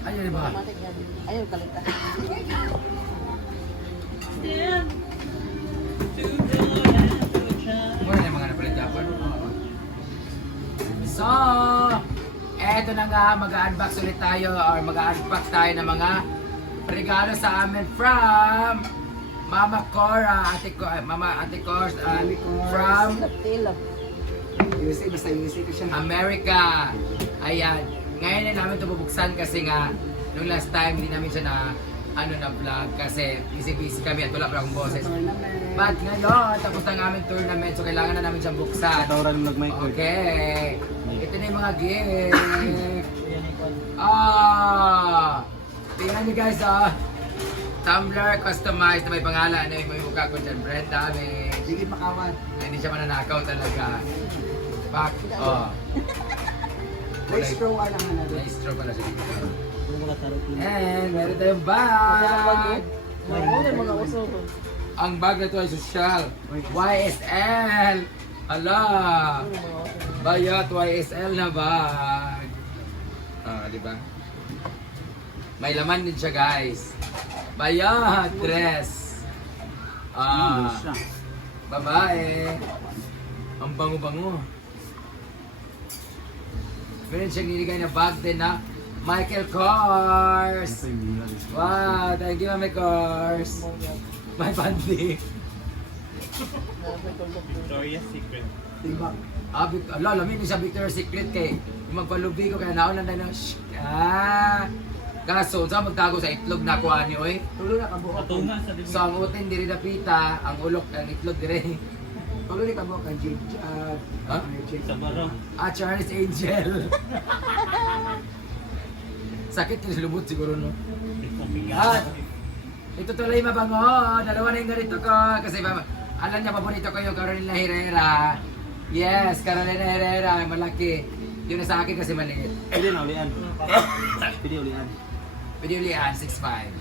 Ayun ba? Automatic yan. Ayaw kalita. Mura na yung mga napalit Japan. So, eto na nga, mag-unbox ulit tayo or mag-unbox tayo ng mga regalo sa amin from Mama Cora, Ate Cora, from Tilap. USA, basta USA ko siya. America. Ayan. Ngayon na namin ito bubuksan kasi nga nung last time hindi namin siya na vlog kasi busy kami at wala pa akong boses. But ngayon, tapos na ang aming tournament so kailangan na namin siyang buksan. Tauran nag-mic. Okay. Ito na yung mga gift. Tingnan niyo guys Tumblr customized na may pangalan. May mukha ko dyan. Brenda. Sige makawat. Hindi siya mananakaw talaga. Back. Maestro wala nga na. Maestro pala siya. And meron tayong bag. Mga uso. Ang bag na ito ay social. YSL. Ala. Bayat YSL na bag. Di ba? May laman din siya guys. Bayat dress. Babae. Ang bango-bango. Meron siyang niligay na bag din na Michael Kors. Wow, thank you Mami Kors. My bandi. Victoria's Secret. Tibak. Lamin sa Victoria's Secret kay magpalubi ko kaya naon lang na kaso sa magtago sa itlog na kuha ni oy. Tulo na kabuo. Patunga sa So ang utin diri dapita, ang ulok ang itlog dire. Tulo ni kabuo ka Jade. Ha? Sa barang. Charles Angel. Sakit yung lumot siguro no. At ito tuloy mabango. Dalawa na yung ganito ko kasi alam niya paborito ko yung Carolina Herrera. Yes, Carolina Herrera, malaki. Yun na sa akin kasi maliit. Pwede na ulian. Pwede ulian. Pwede ulian, 6'5".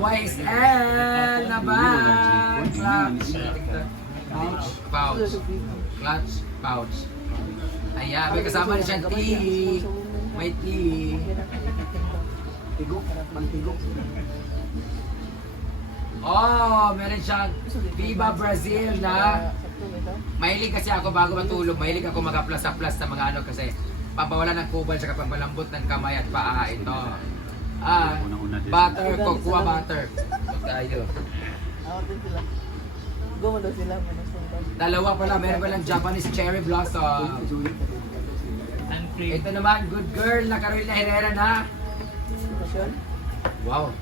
YSL na bag! Pouch. Clutch, pouch. Ayan, may kasama na siyang tea. May tea. Tigok. Pantigok. Oh, meron siyang Viva Brazil na mahilig kasi ako bago matulog, mahilig ako mag-aplas-aplas sa mga ano kasi pampawala ng kubal sa pampalambot ng kamay at paa ito. Butter, cocoa butter. Ito tayo. Awat din sila. Guma daw sila. Dalawa pala, meron pa lang Japanese cherry blossom. And cream. Ito naman, good girl na Carolina Herrera na. Wow.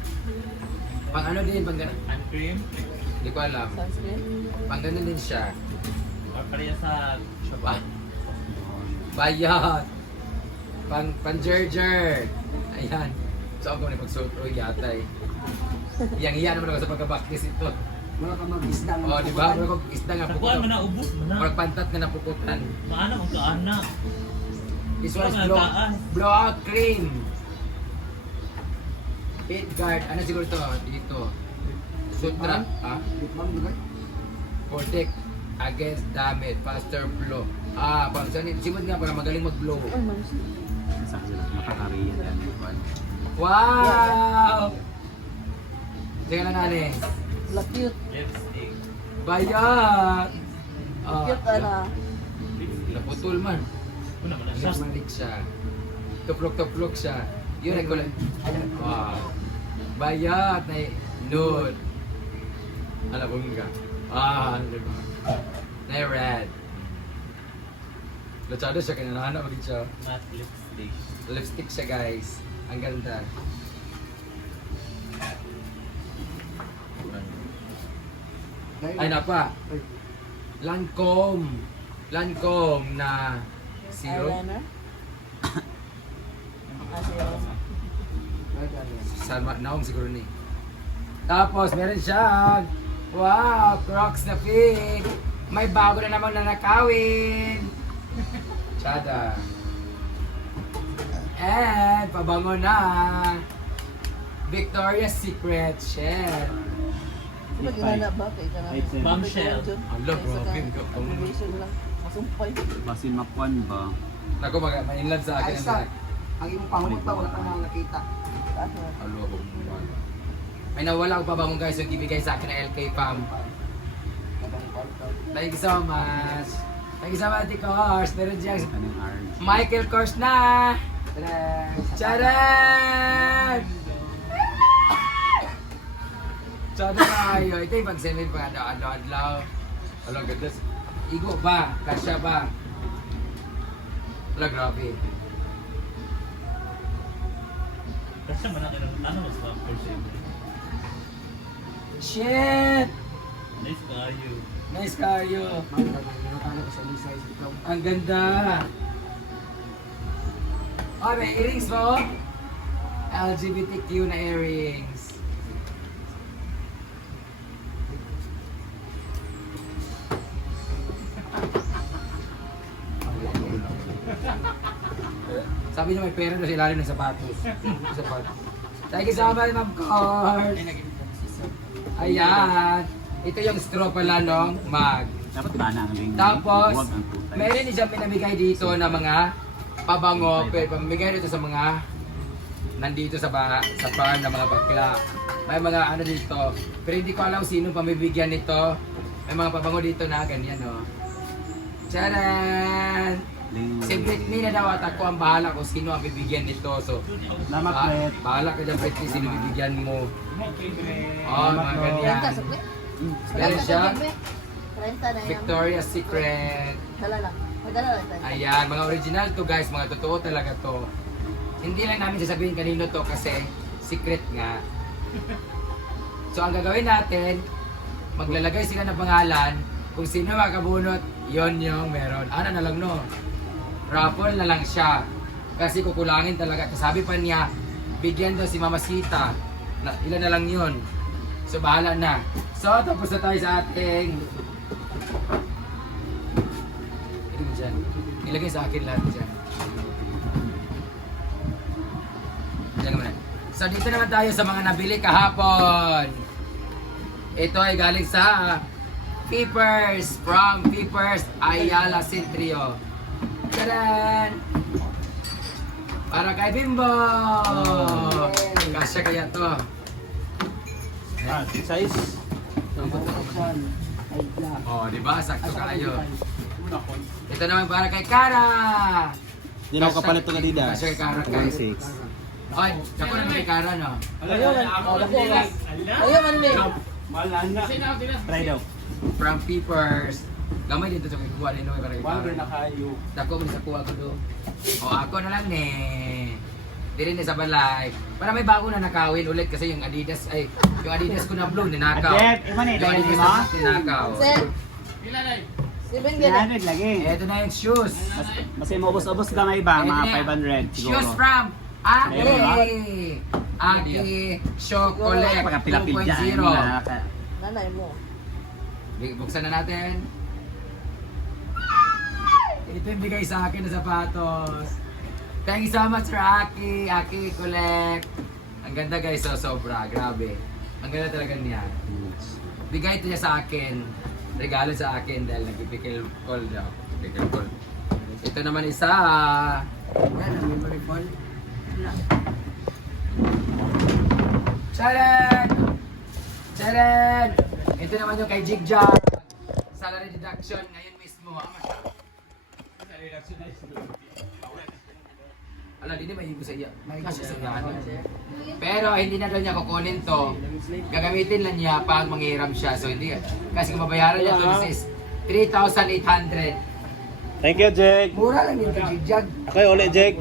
Pang ano din, pang ganun. And cream. Hindi ko alam. Sunscreen. Pang ganun din siya. Or pareha sa Ah, bayat. Pang Gerger. Ayan. So ako na pagsuot o yatay. Iyang-iya naman ako sa pagkabaktis ito. Wala ka mag-isda. O, di ba? Wala ko isda nga Takuan mo pukutan. na, ubos mo na. Wala pantat nga napukutan. Maana kung kaana. This one is Wala taas. blowout cream. Heat guard. Ano siguro ito? Dito. Sutra. Bitbang dugay. Protect against damage. Faster flow. Pang sanit. Simod nga para magaling mag-blow. Ay, man. Makakariyan yan. Wow! Teka lang nani. Black cute. Lipstick. Bayat! Cute ana. Naputol man. Una mo na siya. Nasmalik siya. Tuplok-tuplok siya. Yun ay kulay. Wow. Bayat na nude. Alabong ka. Diba? Na red. Lachado siya, kinanahanap ulit siya. Matte lipstick. Lipstick siya guys. Ang ganda. Ay napa. Lancome. Lancome na zero. Eyeliner. Zero. Sa naong siguro ni. Tapos meron siyang wow, Crocs na fit. May bago na namang nanakawin. Chada. And pabango na. Victoria's Secret Shell. Sino ginana ba? Kaya ka na. Bombshell. Ala, grabe, kapang. Motivation lang. Masumpay. Basin makuan ba? Naku, may in love sa akin. Ay, sa- Ang iyong pangunit ba, wala ka na nakita. Taas na. Alo, may nawala ko pa ba guys yung ibigay sa akin ng LK Pam. Thank you so much. Thank you so much, Kors. Meron diyang Anong orange? Michael Kors na! Charan! Charan tayo. Ito yung pag-semi pa. Adlaw-adlaw. Alam, ganda. Igo ba? Kasya ba? Wala, grabe. Kasi man natin ang ano mas lang for sure. Shit! Nice kayo. Nice kayo. Ang ganda. Oh, may earrings mo? LGBTQ na earrings. Sabi niya may pera na sa ilalim ng sapatos. Sapatos. Thank you so much, Ma'am Cors. Ayan. Ito yung straw pala nung mag. Dapat ba na ang ring? Tapos, Huwag ang tutay. meron din siyang pinamigay dito na mga pabango. Pamigay dito sa mga nandito sa farm na mga bakla. May mga ano dito. Pero hindi ko alam sino pamibigyan nito. May mga pabango dito na ganyan, no. Charan! Si Britney na daw at ako ang bahala kung sino ang bibigyan nito. So, Salamat, Bret. bahala ka dyan, Britney, sino bibigyan mo. Oh, mga ganyan. 30 sa plate. Meron siya. 30 na yan. Victoria's Secret. Dala lang. Madala lang tayo. Ayan, mga original to guys, mga totoo talaga to. Hindi lang namin sasabihin kanino to kasi secret nga. So ang gagawin natin, maglalagay sila ng pangalan, kung sino makabunot, yon yung meron. Ano na lang no? Raffle na lang siya. Kasi kukulangin talaga. Sabi pa niya, bigyan daw si Mama Sita. Ilan na lang yun. So bahala na. So tapos na tayo sa ating ito mo dyan. Ilagay sa akin lahat dyan. Diyan muna. So dito naman tayo sa mga nabili kahapon. Ito ay galing sa Peepers from Peepers Ayala Centrio. Tadan! Para kay Bimbo! Kasya kaya to. Size? Oh, di ba? Sakto kayo. Ito naman para kay Kara! Hindi na ako kapalit ng Adidas. Kasya kay Kara guys. 1.6. Oy, ako naman kay Kara no. Ayun, man, may. Try daw. From Peepers. Gamay dito sa kuha nino para kay Kara. kayo. Dako mo sa kuha ko do. O ako na lang ne. Dili ni sa balay. Para may bago na nakawin ulit kasi yung Adidas ay yung Adidas ko na blue ninakaw. Adep, iman eh, Yung Adidas mo? na ninakaw. Sir. 7 ganda. lagi. Ito na yung shoes. Kasi maubos-ubos ka may iba, Ito mga na. 500 siguro. Shoes from Aki. Ayun, diba? Aki Chocolate Pagka-pilapil dyan. 2.0. Nanay mo. Buksan na natin. Ito yung bigay sa akin na sapatos. Thank you so much Sir Aki. Aki Collect. Ang ganda guys, so sobra. Grabe. Ang ganda talaga niya. Bigay ito niya sa akin. Regalo sa akin dahil nag-pickle call daw. Pickle call. Ito naman isa. Yan, ang memory call. Charan! Charan! Ito naman yung kay Jigjag. Salary deduction ngayon mismo. Salary deduction na ala, hindi may higo sa iya. May kasi sa iya. Pero hindi na daw niya kukunin to. Gagamitin lang niya pag manghiram siya. So hindi, kasi kung mabayaran niya to, this is 3,800. Thank you, Jake. Mura lang yung kay Jigjag. Ako'y uli, Jake.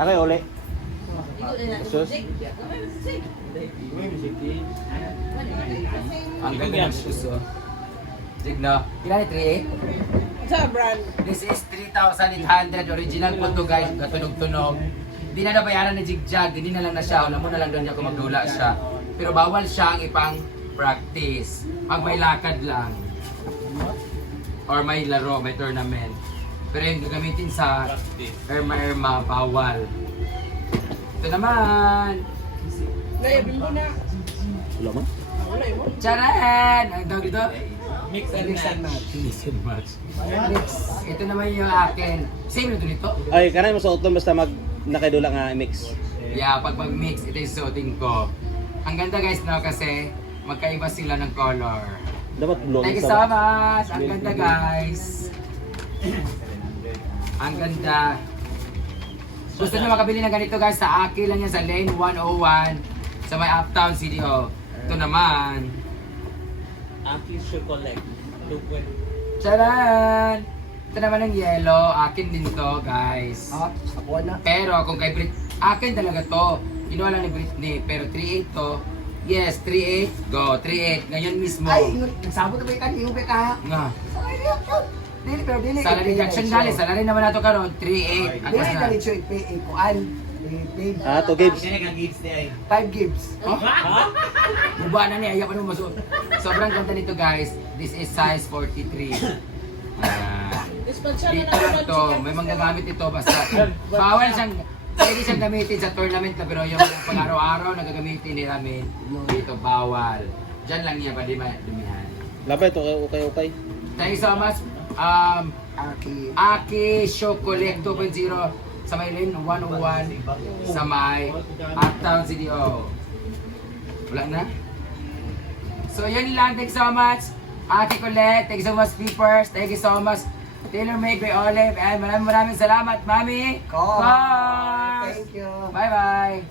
Ako'y uli. Ikaw din natin. Sus. Ang ganda ng shoes, oh. Jigna. Ilan 3,800? Sa brand. This is 3,800 original po to guys, katunog-tunog. Hindi na nabayaran ni Jigjag, hindi na lang na siya, alam mo na lang doon niya kung magdula siya. Pero bawal siyang ipang practice. Pag may lakad lang. Or may laro, may tournament. Pero yung gagamitin sa Irma, bawal. Ito naman! Layabin mo na. Wala mo? Wala mo. Charan! Ang tawag dito? Mix and match. Mix and match. Ito naman yung akin. Same na nito. Ay, kanay mo sa autumn basta mag nakaidula nga mix. Yeah, pag mag-mix, ito yung suotin ko. Ang ganda guys, no? Kasi magkaiba sila ng color. Dapat blue. Thank you so much! Ang ganda guys! Ang ganda. Gusto nyo makabili ng ganito guys, sa Aki lang yan sa Lane 101 sa may Uptown CDO. Ito naman. Aki Chocolate. 2.0. Charan! Ito naman ang yellow. Akin din to guys. Ako na. Pero kung kay Brit, akin talaga to. Kinuha lang ni Britney. Pero 3.8 to. Yes, 3.8. Go, 3.8. Ngayon mismo. Ay, nagsabot na ba ikan? Yung ka? Nga. Dili, pero dili. Salary reduction gali. Salary naman nato karon 3.8. Ang Dili, na. dali siya i-pay. Kuan. I-pay. Ah, to gives. 5 gives. Oh? Buba na niya. Ayaw pa naman masuot. Sobrang ganda nito guys. This is size 43. Ayan. Dito lang to. May mga gamit ito. Basta bawal siyang pwede siyang gamitin sa tournament na pero yung mga pang-araw-araw na gagamitin ni Ramin dito bawal. Diyan lang niya ba di dumihan. Labay to okay. Thank you so much. Aki. Aki Chocolate 2.0 sa may Lane 101 sa may Uptown CDO. Wala na? So yun lang. Thank you so much. Aki Colette. Thank you so much Peepers. Thank you so much Taylor Make by Olive. And maraming salamat Mami. Cars. Cars. Thank you. Bye bye.